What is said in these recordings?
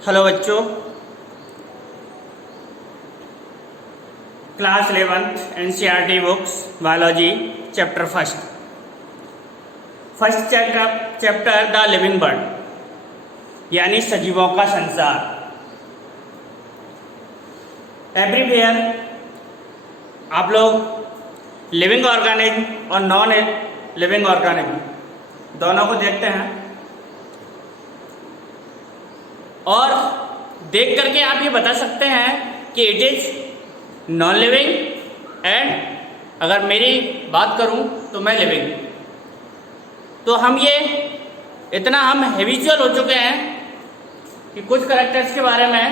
Hello बच्चों, class 11th NCERT books biology chapter first chapter the living bird यानी सजीवों का संसार। एवरीवेयर आप लोग लिविंग ऑर्गेनिज्म और नॉन लिविंग ऑर्गेनिज्म दोनों को देखते हैं और देख करके आप ये बता सकते हैं कि it is non living and अगर मेरी बात करूं तो मैं लिविंग। तो हम ये इतना हम हैबिचुअल हो चुके हैं कि कुछ कैरेक्टर्स के बारे में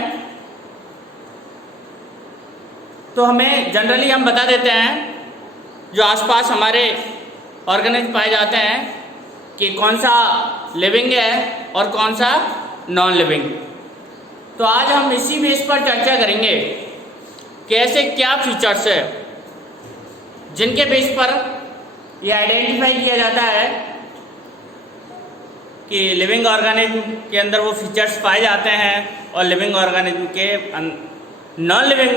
तो हमें जनरली हम बता देते हैं जो आसपास हमारे ऑर्गेनिज्म पाए जाते हैं कि कौन सा लिविंग है और कौन सा नॉन लिविंग। तो आज हम इसी बेस पर चर्चा करेंगे कि ऐसे क्या फीचर्स है जिनके बेस पर यह आइडेंटिफाई किया जाता है कि लिविंग ऑर्गेनिज्म के अंदर वो फीचर्स पाए जाते हैं और लिविंग ऑर्गेनिज्म के नॉन लिविंग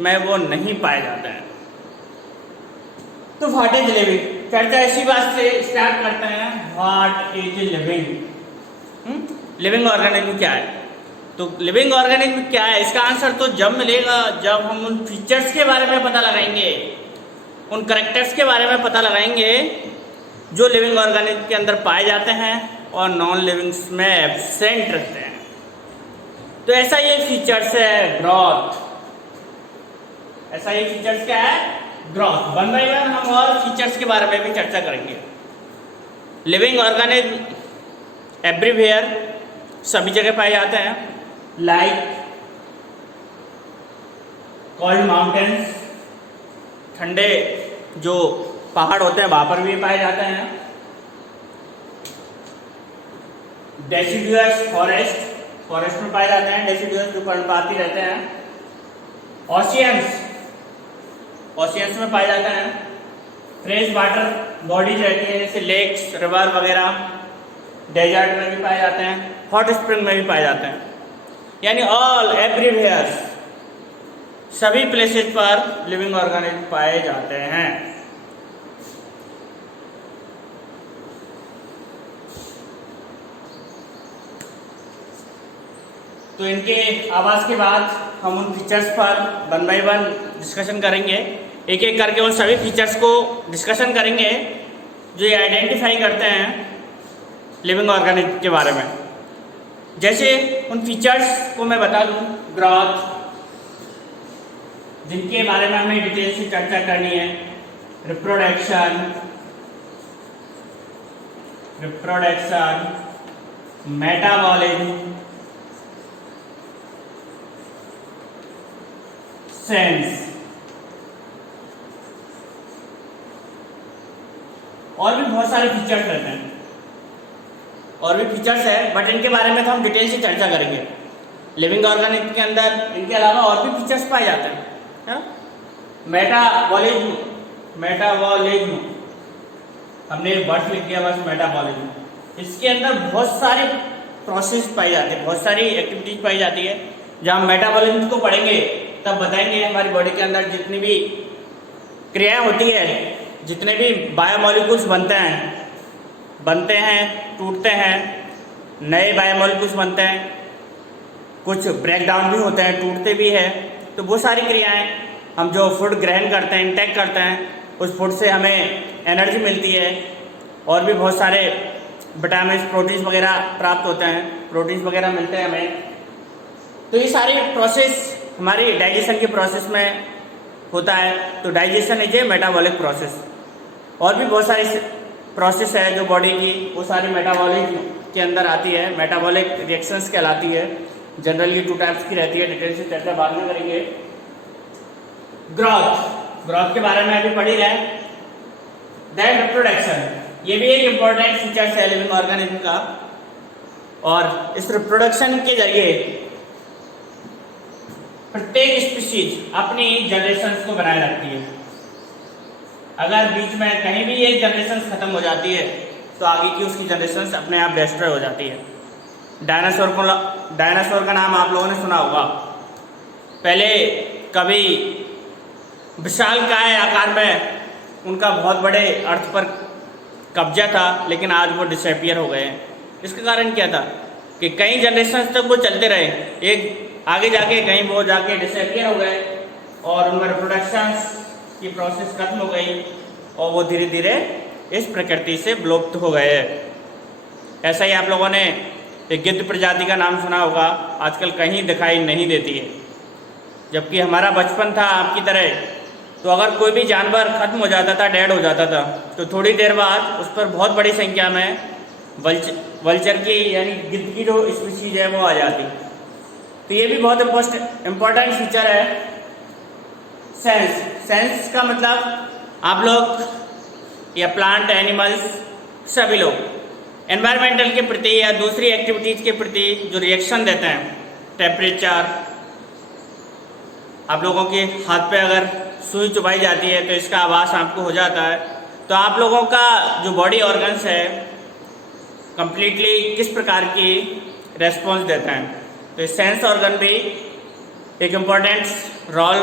में वो नहीं पाए जाते हैं। तो व्हाट इज लिविंग, चर्चा इसी बात से स्टार्ट करते हैं। What is living, living organism क्या है? तो लिविंग ऑर्गेनिज्म क्या है, इसका आंसर तो जब मिलेगा जब हम उन फीचर्स के बारे में पता लगाएंगे, उन करेक्टर्स के बारे में पता लगाएंगे जो लिविंग ऑर्गेनिज्म के अंदर पाए जाते हैं और नॉन लिविंग्स में एब्सेंट रहते हैं। तो ऐसा ये फीचर्स है ग्रोथ। ऐसा ये फीचर्स क्या है? ग्रोथ। वन बाय वन हम और फीचर्स के बारे में भी चर्चा करेंगे। लिविंग ऑर्गेनिज्म एवरीवेयर सभी जगह पाए जाते हैं, लाइक कोल्ड माउंटेन्स, ठंडे जो पहाड़ होते हैं वहां पर भी पाए जाते हैं। डेसिडुअस फॉरेस्ट में पाए जाते हैं, डेसिडुअस जो पर्णपाती रहते हैं। ओशियंस में पाए जाते हैं। फ्रेश वाटर बॉडीज रहती है जैसे लेक्स, रिवर वगैरह। डेजर्ट में भी पाए जाते हैं, हॉट स्प्रिंग में भी पाए जाते हैं। यानी ऑल एवरीवेयर सभी प्लेसेस पर लिविंग ऑर्गेनिज्म पाए जाते हैं। तो इनके आवाज के बाद हम उन फीचर्स पर वन बाय वन डिस्कशन करेंगे, एक एक करके उन सभी फीचर्स को डिस्कशन करेंगे जो ये आइडेंटिफाई करते हैं लिविंग ऑर्गेनिज्म के बारे में। जैसे उन फीचर्स को मैं बता दूं, ग्रोथ, जिनके बारे में हमें डिटेल से चर्चा करनी है। रिप्रोडक्शन, मेटाबॉलिज्म, सेंस और भी बहुत सारे फीचर्स रहते हैं। और भी फीचर्स है बट इनके बारे में तो हम डिटेल से चर्चा करेंगे। लिविंग ऑर्गेनिज्म के अंदर इनके अलावा और भी फीचर्स पाए जाते हैं। मेटाबॉलिज्म हमने वर्ड लिख दिया बस, मेटाबॉलिज्म। इसके अंदर बहुत सारी प्रोसेस पाई जाती है, बहुत सारी एक्टिविटीज पाई जाती है। जब हम मेटाबॉलिज्म को पढ़ेंगे तब बताएंगे हमारी बॉडी के अंदर जितनी भी क्रियाएं होती है, जितने भी बायोमोलिक्यूल्स बनते हैं, टूटते हैं, नए बायोमोलिक्यूल्स बनते हैं, कुछ ब्रेक डाउन भी होते हैं, टूटते भी हैं। तो वो सारी क्रियाएं हम जो फूड ग्रहण करते हैं, इंटेक करते हैं, उस फूड से हमें एनर्जी मिलती है और भी बहुत सारे विटामिन, प्रोटीन्स वगैरह प्राप्त होते हैं, प्रोटीन्स वगैरह मिलते हैं हमें। तो ये सारी प्रोसेस हमारी डाइजेशन के प्रोसेस में होता है। तो digestion is a metabolic process. और भी बहुत सारी प्रोसेस है जो बॉडी की, वो सारी मेटाबॉलिज्म के अंदर आती है, मेटाबॉलिक रिएक्शंस कहलाती है। जनरली 2 टाइप्स की रहती है, डिटेल से चर्चा बाद में करेंगे। ग्रोथ के बारे में अभी पढ़ ही रहे। देन रिप्रोडक्शन, ये भी एक इम्पोर्टेंट फीचर्स है लिविंग ऑर्गेनिज्म का। और इस रिप्रोडक्शन के जरिए प्रत्येक स्पीशीज अपनी जनरेशंस को बनाए रखती है। अगर बीच में कहीं भी एक जनरेशन खत्म हो जाती है तो आगे की उसकी जनरेशन अपने आप डिस्ट्रॉय हो जाती है। डायनासोर का नाम आप लोगों ने सुना होगा। पहले कभी विशालकाय आकार में उनका बहुत बड़े अर्थ पर कब्जा था, लेकिन आज वो डिसअपियर हो गए हैं। इसका कारण क्या था कि कई जनरेशन तक वो चलते रहे, एक आगे जाके कहीं वो जाके डिसअपियर हो गए और उनमें रिप्रोडक्शन की प्रोसेस खत्म हो गई और वो धीरे धीरे इस प्रकृति से विलुप्त हो गए। ऐसा ही आप लोगों ने एक गिद्ध प्रजाति का नाम सुना होगा, आजकल कहीं दिखाई नहीं देती है। जबकि हमारा बचपन था आपकी तरह, तो अगर कोई भी जानवर खत्म हो जाता था, डेड हो जाता था, तो थोड़ी देर बाद उस पर बहुत बड़ी संख्या में वल्चर की यानी गिद्ध की जो स्पीशीज है वो आ जाती। तो ये भी बहुत इम्पोर्टेंट फीचर है। सेंस का मतलब आप लोग या प्लांट एनिमल्स सभी लोग एनवायरमेंटल के प्रति या दूसरी एक्टिविटीज़ के प्रति जो रिएक्शन देते हैं, टेम्परेचर, आप लोगों के हाथ पे अगर सुई चुभाई जाती है तो इसका आभास आपको हो जाता है। तो आप लोगों का जो बॉडी ऑर्गन्स है कंप्लीटली किस प्रकार की रेस्पॉन्स देते हैं, तो सेंस ऑर्गन भी एक इम्पॉर्टेंट रोल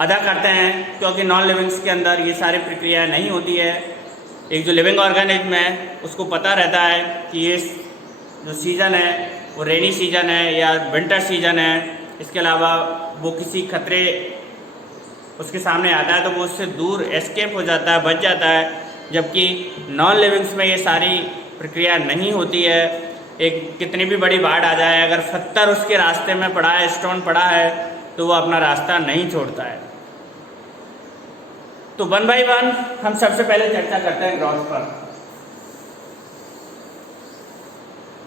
अदा करते हैं, क्योंकि नॉन लिविंग्स के अंदर ये सारी प्रक्रिया नहीं होती है। एक जो लिविंग ऑर्गेनिज्म है उसको पता रहता है कि ये जो सीज़न है वो रेनी सीजन है या विंटर सीजन है। इसके अलावा वो किसी खतरे उसके सामने आता है तो वो उससे दूर एस्केप हो जाता है, बच जाता है। जबकि नॉन लिविंग्स में ये सारी प्रक्रिया नहीं होती है। एक कितनी भी बड़ी बाढ़ आ जाए, अगर पत्थर उसके रास्ते में पड़ा है, स्टोन पड़ा है, तो वो अपना रास्ता नहीं छोड़ता है। तो वन बाय वन हम सबसे पहले चर्चा करते हैं ग्रोथ पर।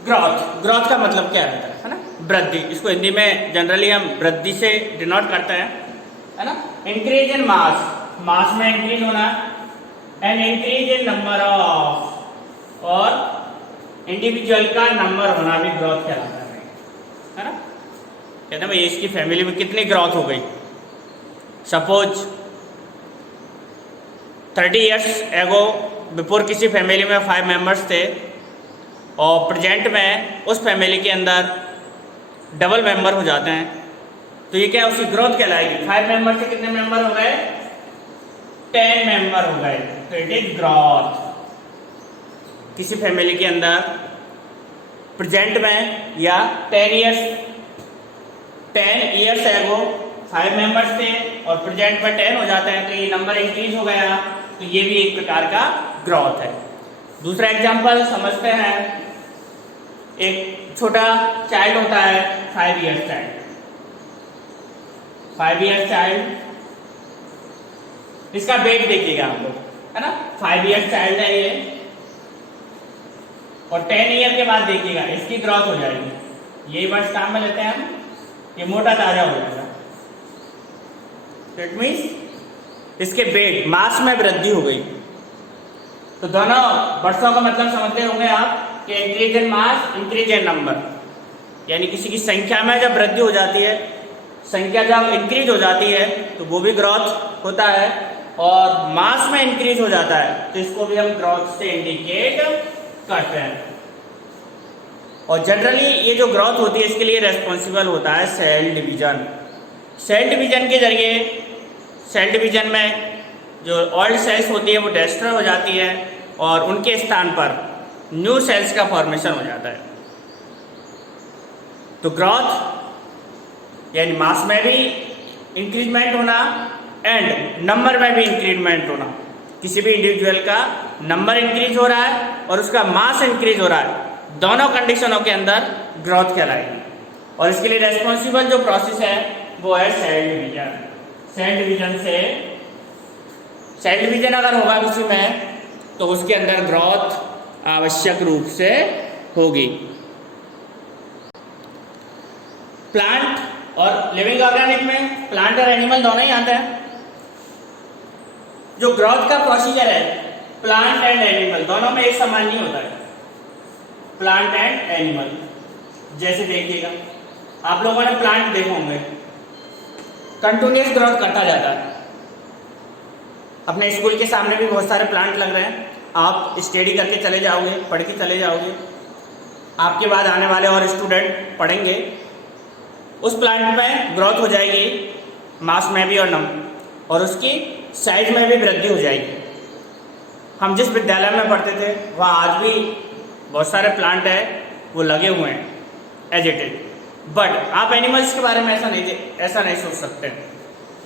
ग्रोथ का मतलब क्या रहता है ना? वृद्धि। इसको हिंदी में जनरली हम वृद्धि से डिनोट करते हैं, है ना? इंक्रीज इन मास में इंक्रीज होना, and increase in number of, और इंडिविजुअल का नंबर होना भी ग्रोथ कहलाता है ना? कहते हैं भाई इसकी फैमिली में कितनी ग्रोथ हो गई। सपोज 30 years एगो बिफोर किसी फैमिली में 5 मेंबर्स थे और प्रेजेंट में उस फैमिली के अंदर डबल मेंबर हो जाते हैं, तो ये क्या उसकी ग्रोथ कहलाएगी। 5 मेंबर से कितने मेंबर हो गए? 10 मेंबर हो गए, तो इट इज ग्रोथ। किसी फैमिली के अंदर प्रेजेंट में या 10 years एगो 5 मेंबर्स थे और प्रेजेंट में 10 हो जाते हैं, तो ये नंबर इंक्रीज हो गया। तो ये भी एक प्रकार का ग्रोथ है। दूसरा एग्जांपल समझते हैं। एक छोटा चाइल्ड होता है, 5 years चाइल्ड, 5 years चाइल्ड, इसका वेट देखिएगा आप लोग, है ना? 5 years चाइल्ड है ये, और 10 year के बाद देखिएगा इसकी ग्रोथ हो जाएगी। यही वर्ड्स काम में लेते हैं हम, ये मोटा ताजा हो जाएगा। इट मीन्स इसके वेट मास में वृद्धि हो गई। तो दोनों वर्षों का मतलब समझते होंगे आप कि increase in mass, increase in number, यानी किसी की संख्या में जब वृद्धि हो जाती है, संख्या जब इंक्रीज हो जाती है तो वो भी ग्रोथ होता है, और मास में इंक्रीज हो जाता है तो इसको भी हम ग्रोथ से इंडिकेट करते हैं। और जनरली ये जो ग्रोथ होती है इसके लिए रेस्पॉन्सिबल होता है सेल डिवीजन। सेल डिवीजन के जरिए, सेल डिवीजन में जो ओल्ड सेल्स होती है वो डिस्ट्रॉय हो जाती है और उनके स्थान पर न्यू सेल्स का फॉर्मेशन हो जाता है। तो ग्रोथ यानी मास में भी इंक्रीजमेंट होना एंड नंबर में भी इंक्रीजमेंट होना। किसी भी इंडिविजुअल का नंबर इंक्रीज हो रहा है और उसका मास इंक्रीज हो रहा है, दोनों कंडीशनों के अंदर ग्रोथ कहलाएगी। और इसके लिए रेस्पॉन्सिबल जो प्रोसेस है वो है सेल डिवीजन। सेल डिवीजन अगर होगा किसी में तो उसके अंदर ग्रोथ आवश्यक रूप से होगी। प्लांट और लिविंग ऑर्गेनिज्म में प्लांट और एनिमल दोनों ही आते हैं। जो ग्रोथ का प्रोसीजर है प्लांट एंड एनिमल दोनों में एक समान नहीं होता है। प्लांट एंड एनिमल जैसे देखिएगा, आप लोगों ने प्लांट देखे होंगे, कंटिन्यूअस ग्रोथ करता जाता है। अपने स्कूल के सामने भी बहुत सारे प्लांट लग रहे हैं, आप स्टडी करके चले जाओगे, पढ़ के चले जाओगे, आपके बाद आने वाले और स्टूडेंट पढ़ेंगे, उस प्लांट में ग्रोथ हो जाएगी, मास में भी और उसकी साइज में भी वृद्धि हो जाएगी। हम जिस विद्यालय में पढ़ते थे वहाँ आज भी बहुत सारे प्लांट है वो लगे हुए हैं एज इट इज, बट आप एनिमल्स के बारे में ऐसा नहीं सोच सकते,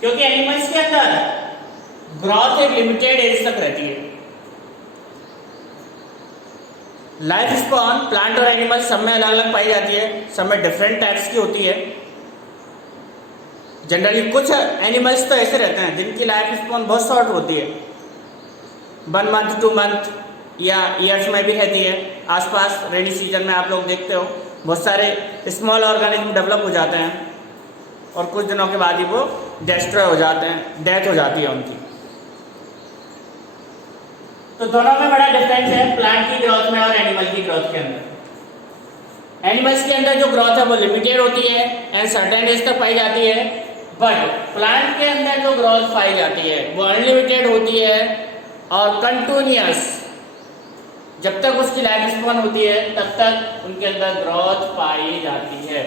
क्योंकि एनिमल्स के अंदर ग्रोथ एक लिमिटेड एज तक रहती है। लाइफ स्पॉन प्लांट और एनिमल सब में अलग अलग पाई जाती है, सब में डिफरेंट टाइप्स की होती है। जनरली कुछ एनिमल्स तो ऐसे रहते हैं जिनकी लाइफ स्पॉन बहुत शॉर्ट होती है, 1 मंथ 2 मंथ या ईयर्स में भी रहती है। आसपास रेनी सीजन में आप लोग देखते हो बहुत सारे स्मॉल ऑर्गेनिज्म डेवलप हो जाते हैं और कुछ दिनों के बाद ही वो डिस्ट्रॉय हो जाते हैं, डेथ हो जाती है उनकी। तो दोनों में बड़ा डिफरेंस है प्लांट की ग्रोथ में और एनिमल की ग्रोथ के अंदर। एनिमल्स के अंदर जो ग्रोथ है वो लिमिटेड होती है एंड सर्टेन एज तक पाई जाती है, बट प्लांट के अंदर जो ग्रोथ पाई जाती है वो अनलिमिटेड होती है और कंटिन्यूअस। जब तक उसकी लाइफ स्पैन होती है तब तक उनके अंदर ग्रोथ पाई जाती है।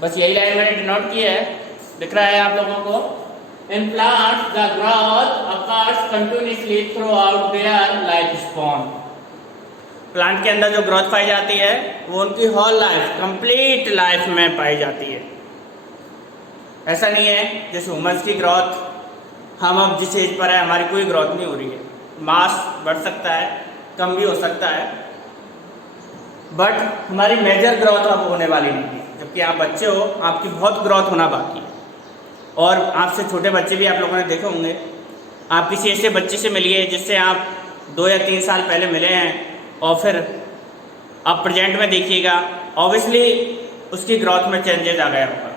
बस यही लाइन मैंने डिनोट की है, दिख रहा है आप लोगों को। In plants, the growth occurs continuously throughout their lifespan. Plant के अंदर जो ग्रोथ पाई जाती है वो उनकी होल लाइफ, कंप्लीट लाइफ में पाई जाती है। ऐसा नहीं है जैसे ह्यूमन्स की ग्रोथ, हम अब जिस एज पर है हमारी कोई ग्रोथ नहीं हो रही है, मास बढ़ सकता है, कम भी हो सकता है, बट हमारी मेजर ग्रोथ अब होने वाली नहीं है। जबकि आप बच्चे हो, आपकी बहुत ग्रोथ होना बाकी है। और आपसे छोटे बच्चे भी आप लोगों ने देखे होंगे, आप किसी ऐसे बच्चे से मिलिए जिससे आप 2 या 3 साल पहले मिले हैं और फिर आप प्रेजेंट में देखिएगा, ऑब्वियसली उसकी ग्रोथ में चेंजेस आ गया होगा,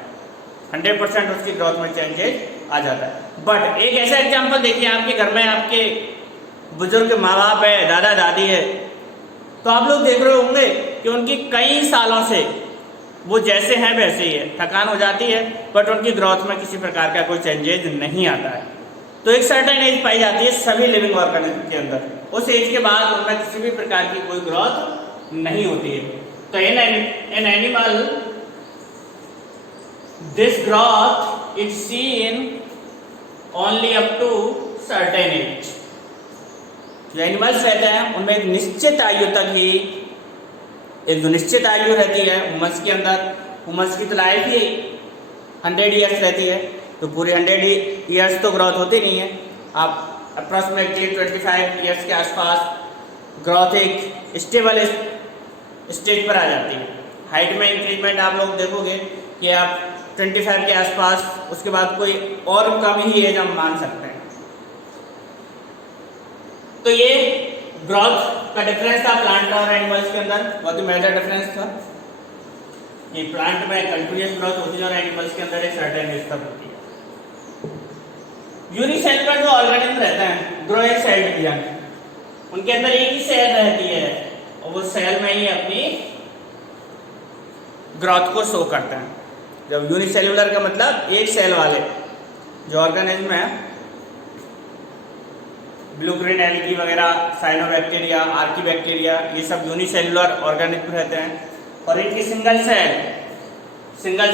100% उसकी ग्रोथ में चेंजेस आ जाता है। बट एक ऐसा एग्जाम्पल देखिए, आपके घर में आपके बुजुर्ग माँ बाप है, दादा दादी है, तो आप लोग देख रहे होंगे कि उनकी कई सालों से वो जैसे हैं वैसे ही है, थकान हो जाती है बट उनकी ग्रोथ में किसी प्रकार का कोई चेंजेज नहीं आता है। तो एक सर्टेन एज पाई जाती है सभी लिविंग ऑर्गेनिज्म के अंदर, उस एज के बाद उनमें किसी भी प्रकार की कोई ग्रोथ नहीं होती है। तो in animal this growth is seen only up to certain age. जो एनिमल्स रहते हैं उनमें एक निश्चित आयु तक ही, एक जो निश्चित आयु रहती है ह्यूमन्स के अंदर, ह्यूमन्स की तो लाइफ ही 100 ईयर्स रहती है, तो पूरी 100 ईयर्स तो ग्रोथ होती नहीं है। आप अप्रॉक्सीमेटली 25 ईयर्स के आसपास ग्रोथ एक स्टेबल स्टेज पर आ जाती है। हाइट में इंक्रीजमेंट आप लोग देखोगे कि आप 25 के आसपास, उसके बाद कोई और कम ही एज हम मान सकते हैं। तो ये ग्रोथ का डिफरेंस था प्लांट और एनिमल्स के अंदर, बहुत ही मेजर डिफरेंस था। ये प्लांट में कंटिन्यूअस ग्रोथ होती है और एनिमल्स के अंदर एक सर्टेन एज तक होती है। यूनिसेलुलर जो ऑर्गेनिज्म रहता है, ग्रो एक सेल डिवीजन, उनके अंदर एक ही सेल रहती है और वो सेल में ही अपनी ग्रोथ को शो करता है। जब यूनिसेलुलर का मतलब एक सेल वाले जो ऑर्गेनिज्म है, ब्लू ग्रीन एल्गी वगैरह, साइनोबैक्टीरिया, आर्कीबैक्टीरिया, ये सब यूनिसेलुलर ऑर्गेनिज्म रहते हैं और इनकी सिंगल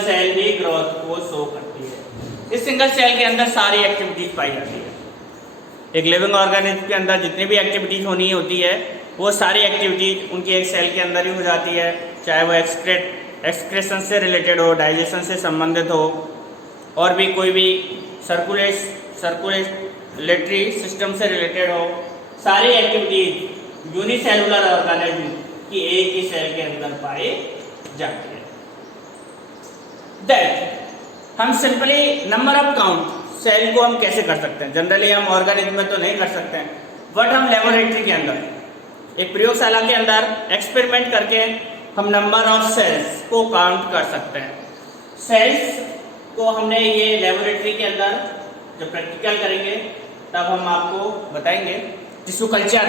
सेल ही ग्रोथ को शो करती है। इस सिंगल सेल के अंदर सारी एक्टिविटीज पाई जाती है। एक लिविंग ऑर्गेनिज्म के अंदर जितनी भी एक्टिविटीज होनी होती है वो सारी एक्टिविटीज उनकी एक सेल के अंदर ही हो जाती है, चाहे वो एक्सक्रेशन से रिलेटेड हो, डाइजेशन से संबंधित हो, और भी कोई भी सर्कुलेटरी सिस्टम से रिलेटेड हो। सारी एक्टिविटीज यूनिसेलुलर ऑर्गेनिज्म की एक ही सेल के अंदर पाई जाती है। दैट हम simply number of count cell को हम कैसे कर सकते हैं? जनरली हम ऑर्गेनिज्म में तो नहीं कर सकते हैं, बट हम लेबोरेटरी के अंदर, एक प्रयोगशाला के अंदर एक्सपेरिमेंट करके हम नंबर ऑफ सेल्स को काउंट कर सकते हैं। सेल्स को हमने ये लेबोरेटरी के अंदर जब प्रैक्टिकल करेंगे तब हम आपको बताएंगे। टिश्यू कल्चर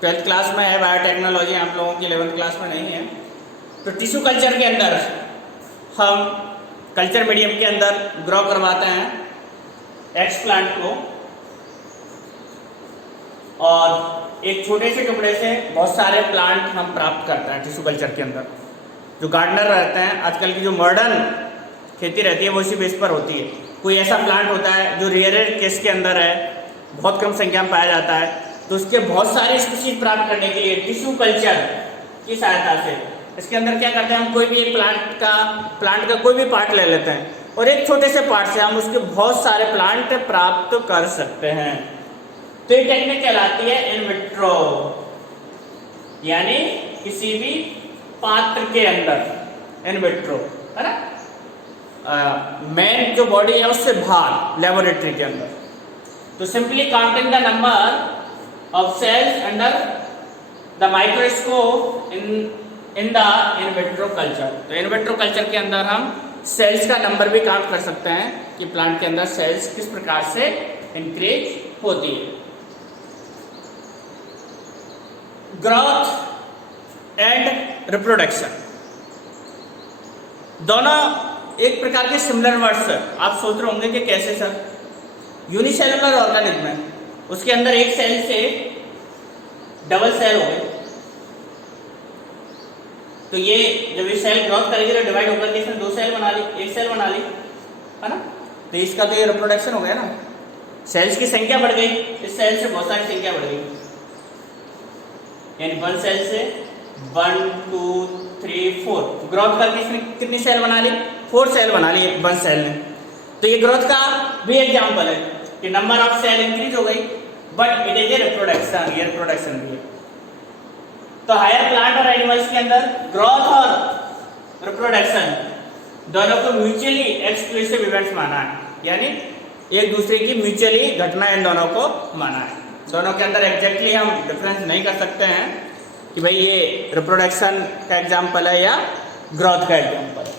12th क्लास में है, बायोटेक्नोलॉजी आप लोगों की 11th क्लास में नहीं है। तो टिश्यू कल्चर के अंदर हम कल्चर मीडियम के अंदर ग्रो करवाते हैं एक्स प्लांट को, और एक छोटे से टुकड़े से बहुत सारे प्लांट हम प्राप्त करते हैं टिश्यू कल्चर के अंदर। जो गार्डनर रहते हैं, आजकल की जो मॉडर्न खेती रहती है वो इसी बेस पर होती है। कोई ऐसा प्लांट होता है जो रेयर केस के अंदर है, बहुत कम संख्या में पाया जाता है, तो उसके बहुत सारे स्पीशीज प्राप्त करने के लिए टिश्यू कल्चर की सहायता से इसके अंदर क्या करते हैं, हम कोई भी एक प्लांट का कोई भी पार्ट ले लेते हैं और एक छोटे से पार्ट से हम उसके बहुत सारे प्लांट प्राप्त कर सकते हैं। तो ये टेक्निक कहलाती है इन विट्रो, यानी किसी भी पात्र के अंदर इन विट्रो, है ना, मेन जो बॉडी है उससे बाहर लेबोरेटरी के अंदर। तो simply counting the number of sales under the microscope in the in vitro culture. तो इन विट्रो कल्चर के अंदर हम सेल्स का नंबर भी काउंट कर सकते हैं कि प्लांट के अंदर सेल्स किस प्रकार से इंक्रीज होती है। ग्रोथ एंड रिप्रोडक्शन दोनों एक प्रकार के सिमिलर वर्ड्स है। आप सोच रहे होंगे कि कैसे सर, यूनिसेलुलर ऑर्गेनिज्म है, उसके अंदर एक सेल से डबल सेल हो गए, तो ये जब ये सेल ग्रोथ करेगी तो डिवाइड होकर के इसने दो सेल बना ली, एक सेल बना ली, है ना, तो इसका तो ये रिप्रोडक्शन हो गया ना, सेल्स की संख्या बढ़ गई, इस सेल से बहुत सारी संख्या बढ़ गई, यानी वन सेल से 1 2 3 4 ग्रोथ करके इसने कितनी सेल बना ली, 4 सेल बना ली वन सेल ने। तो ये ग्रोथ का भी एग्जाम्पल है कि नंबर ऑफ सेल इंक्रीज हो गई, but it is a reproduction, ये रिप्रोडक्शन भी है। तो हायर प्लांट और एनिमल्स के अंदर ग्रोथ और रिप्रोडक्शन दोनों को म्यूचुअली एक्सक्लूसिव इवेंट्स माना है, यानी एक दूसरे की म्यूचुअली घटना इन दोनों को माना है। दोनों के अंदर एग्जैक्टली हम डिफरेंस नहीं कर सकते हैं कि भाई ये रिप्रोडक्शन का एग्जाम्पल है या ग्रोथ का एग्जाम्पल है।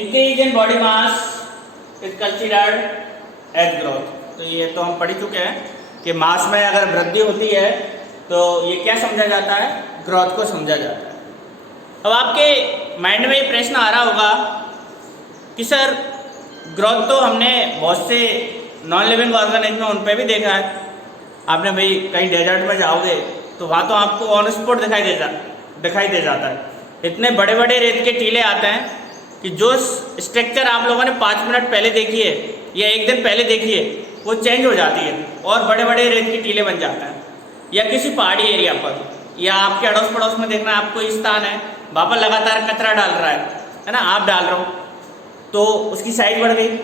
Increase in body mass is considered as growth. तो ये तो हम पढ़ चुके हैं कि मास में अगर वृद्धि होती है तो ये क्या समझा जाता है, ग्रोथ को समझा जाता है। अब आपके माइंड में ये प्रश्न आ रहा होगा कि सर ग्रोथ तो हमने बहुत से नॉन लिविंग ऑर्गेनिज्म उन पे भी देखा है, आपने भाई कहीं डेजर्ट में जाओगे तो वहाँ तो आपको ऑन स्पॉट दिखाई दे जाता है। इतने बड़े बड़े रेत के टीले आते हैं कि जो स्ट्रक्चर आप लोगों ने 5 मिनट पहले देखी है या एक दिन पहले देखी है वो चेंज हो जाती है और बड़े बड़े रेत के टीले बन जाते हैं। या किसी पहाड़ी एरिया पर या आपके अड़ोस पड़ोस में देखना आपको स्थान है वहाँ पर लगातार कचरा डाल रहा है ना, आप डाल रहे हो तो उसकी साइज बढ़ गई।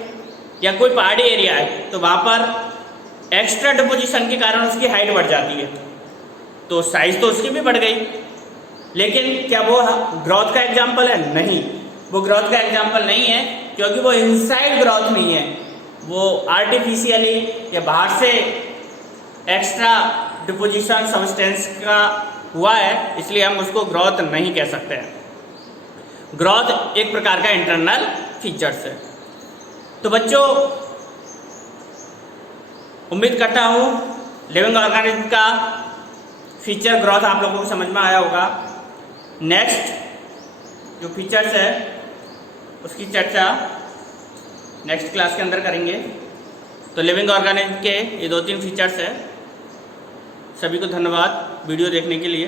या कोई पहाड़ी एरिया है तो वहाँ पर एक्स्ट्रा डिपोजिशन के कारण उसकी हाइट बढ़ जाती है, तो साइज तो उसकी भी बढ़ गई। लेकिन क्या वो ग्रोथ का एग्जाम्पल है? नहीं, वो ग्रोथ का एग्जाम्पल नहीं है, क्योंकि वो इनसाइड ग्रोथ नहीं है, वो आर्टिफिशियली या बाहर से एक्स्ट्रा डिपोजिशन सब्सटेंस का हुआ है, इसलिए हम उसको ग्रोथ नहीं कह सकते हैं। ग्रोथ एक प्रकार का इंटरनल फीचर्स है। तो बच्चों, उम्मीद करता हूँ लिविंग ऑर्गेनिज्म का फीचर ग्रोथ आप लोगों को समझ में आया होगा। नेक्स्ट जो फीचर्स है उसकी चर्चा नेक्स्ट क्लास के अंदर करेंगे। तो लिविंग ऑर्गेनिज्म के ये 2-3 फीचर्स है। सभी को धन्यवाद वीडियो देखने के लिए।